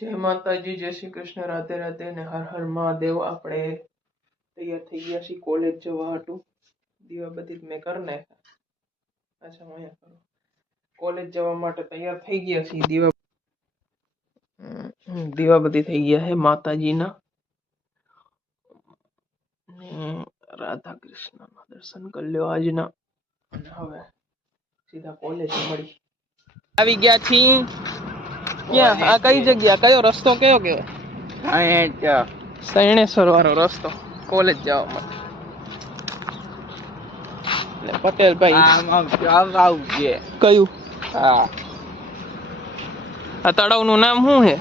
જય માતાજી, જય શ્રી કૃષ્ણ, રાધે રાધે ને હર હર મહાદેવ। આપણે તૈયાર થઈ ગયા છીએ કોલેજ જવા હાટુ। દીવાબત્તી મેં કરી નાખ્યા। અચ્છા, હું અહીંયા કરું। કોલેજ જવા માટે તૈયાર થઈ ગયા છીએ। દીવાબત્તી થઈ ગયા છે માતાજીના ને રાધા કૃષ્ણના દર્શન કરી લ્યો આજના। અને હવે સીધા કોલેજ મળી આવી ગયા છીએ। ક્યાં આ કઈ જગ્યા, કયો રસ્તો કયો કહેવાય? સૈણેશ્વર વાળો રસ્તો કોલેજ જવા માટે। પટેલ ભાઈ કયું? હા, આ તળાવનું નામ શું છે?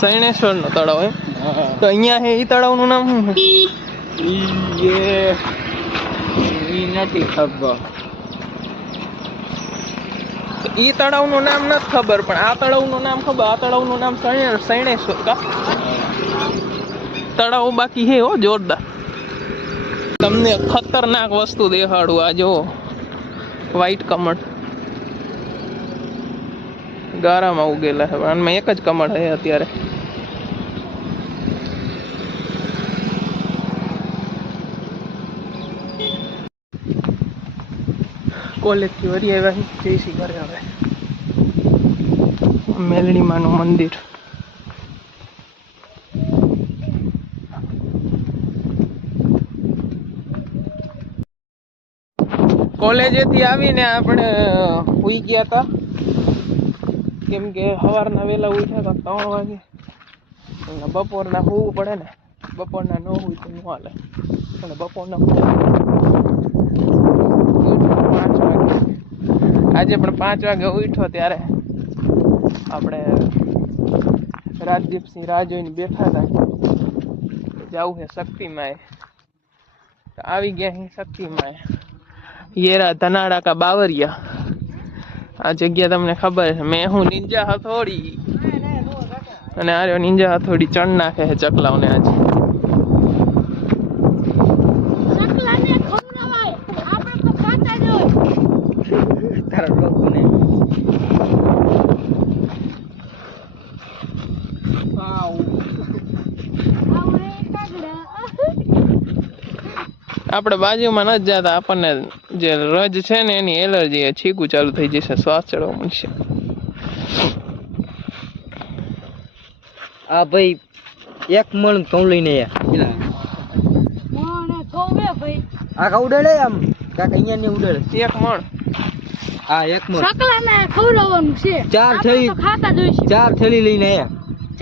સૈણેશ્વર નો તળાવ એમ? તો અહીંયા હે ઈ તળાવનું નામ શું છે? નથી ખબર। ઈ તળાવનું નામ નથી ખબર, પણ આ તળાવનું નામ ખબર। આ તળાવનું નામ સૈણેશ્વર કા તળાવ બાકી હે હો જોરદાર। તમને ખતરનાક વસ્તુ દેખાડું। આ જો વ્હાઈટ કમળ ગારામાં ઉગેલા છે, આમાં એક જ કમળ છે અત્યારે। કોલેજ થી વળી આવ્યા જઈશી ઘરે। હવે મેલડી માનું મંદિર કોલેજેથી આવીને આપણે સુઈ ગયા હતા, કેમ કે સવારના વહેલા ઉઠ્યા હતા 3 વાગે। બપોરના સૂવું પડે ને, બપોરના ન હોય તો ન હાલે, પણ બપોરના 5 વાગે આજે પણ 5 વાગે ઉઠ્યો ત્યારે આપણે રાજદીપસિંહ રાહ જોઈને બેઠા હતા। જવું છે શક્તિમાએ, આવી ગયા અહીં શક્તિમાએ। યેરા ધનાડા કા બાવરિયા, આ જગ્યા તમને ખબર છે। મેં હું નિંજા હથોડી અને આર્યો નિંજા હથોડી ચણ નાખે છે ચકલાઓને આજે। આપણે બાજુમાં નથી જતા, આપણને જે રજ છે ને એની એલર્જી, છીકું ચાલુ થઈ જશે, શ્વાસ ચડવા મળશે। આ ભાઈ 1 મણ ઘઉં લઈને આ ઉડાડે આમ કાક અહીંયા ને ઉડાડે 1 મણ। હા 1 મણ સકલાને ખવડાવવાનું છે। 4 થેલી ખાતા જોઈશે। 4 થેલી લઈને આયા।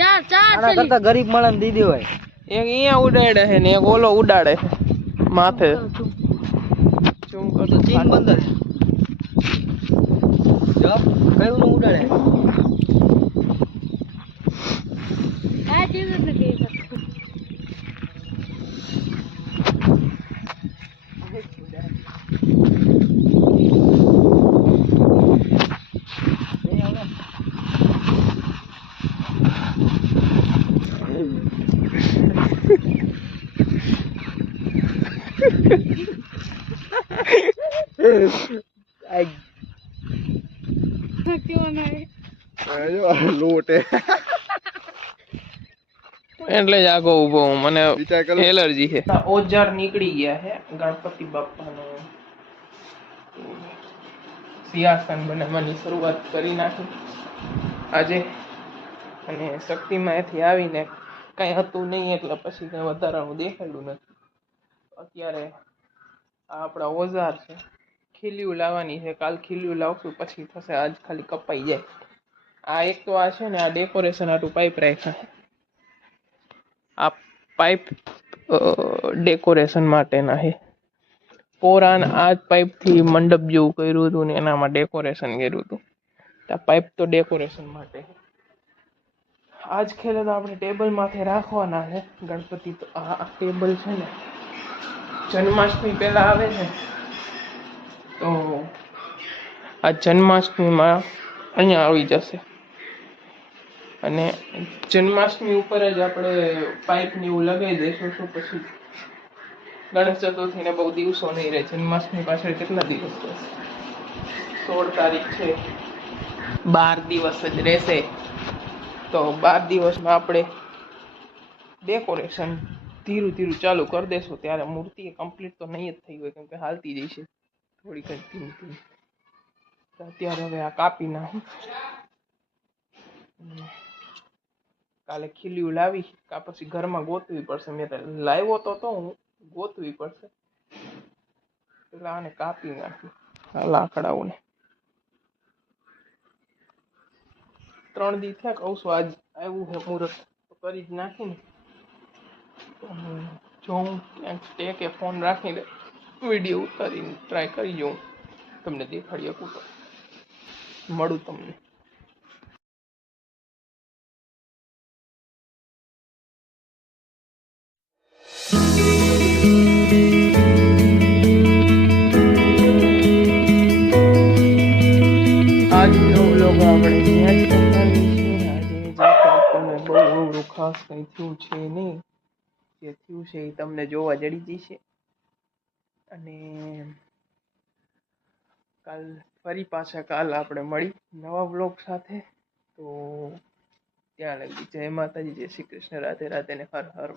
4 આના કરતા ગરીબ માણસ દી દેવાય। એક અહીંયા ઉડાડે છે ને એક ઓલો ઉડાડે છે માથે। ચૂમ કરતો ચીન બંદર જો કયું નું ઉડાડે? આ જીવ નથી એટલે જ આગો ઉભો હું, મને એલર્જી છે। ઓજાર નીકળી ગયા છે ગણપતિ બાપાનું સિંહાસન બનાવવાની શરૂઆત કરી નાખી આજે। અને શક્તિમાંથી આવીને કઈ હતું નહીં એટલે પછી કઈ વધારાનું દેખાડ્યું નથી। અત્યારે આ આપણા ઓજાર છે, ખીલ્યું લાવવાની છે, કાલ ખીલ્યું લાવશું પછી થશે, આજ ખાલી કપાઈ જાય। આ એક તો આ છે ને આ ડેકોરેશન હાટું પાઇપ રાખ્યા છે। આ પાઇપ ડેકોરેશન માટેના છે। પોરાન આ પાઇપ થી મંડપ જેવું કર્યું હતું ને એનામાં ડેકોરેશન કર્યું હતું। આ પાઇપ તો ડેકોરેશન માટે છે। આજ ખેલે તો આપણે ટેબલ માથે રાખવાના છે ગણપતિ। તો આ ટેબલ છે ને જન્માષ્ટમી પહેલા આવે છે, તો આ જન્માષ્ટમીમાં અહીંયા આવી જશે। અને જન્માષ્ટમી ઉપર જ આપણે પાઇપ ને એવું લગાવી દઈશું। તો પછી ગણેશ ચતુર્થી ને બહુ દિવસો નહીં રહે। જન્માષ્ટમી પાછળ કેટલા દિવસ રહેશે? 16 તારીખ છે, 12 દિવસ જ રહેશે। તો 12 દિવસમાં આપણે ડેકોરેશન ધીરું ધીરું ચાલુ કરી દેશું. ત્યારે મૂર્તિ કમ્પ્લીટ તો નહીં જ થઈ હોય, કેમ કે હાલતી જઈશે થોડીક જ ધીમી ધીમી. તો અત્યારે હવે આ કાપી નાખું. કાલે ખીલ્યું લાવી કા પછી ઘરમાં ગોતવી પડશે. મેં લાવ્યો તો હું ગોતવી પડશે. પેલા આને કાપી નાખ્યું આ લાકડાઓને. 3 દી થયા કહું છું, આજ આવ્યું છે મુહૂર્ત તો કરી જ નાખીને. જોઉં ક્યાંક ટેકે ફોન રાખીને વિડીયો ઉતારીને ટ્રાય કરી જોઉં, તમને દેખાડી શકું તો મળું તમને. આજનો વ્લોગ આપણે ત્યાં જ પતાવીએ છીએ. આજે જે તમને બહુ અવરું ખાસ કંઈ થયું છે નહીં. જે થયું છે એ તમને જોવા જડી જશે. અને ફરી પાછા કાલ આપણે મળી નવા વ્લોગ સાથે. તો ત્યાં લગી જય માતાજી, જય શ્રી કૃષ્ણ, રાધે રાધે ને હર હર.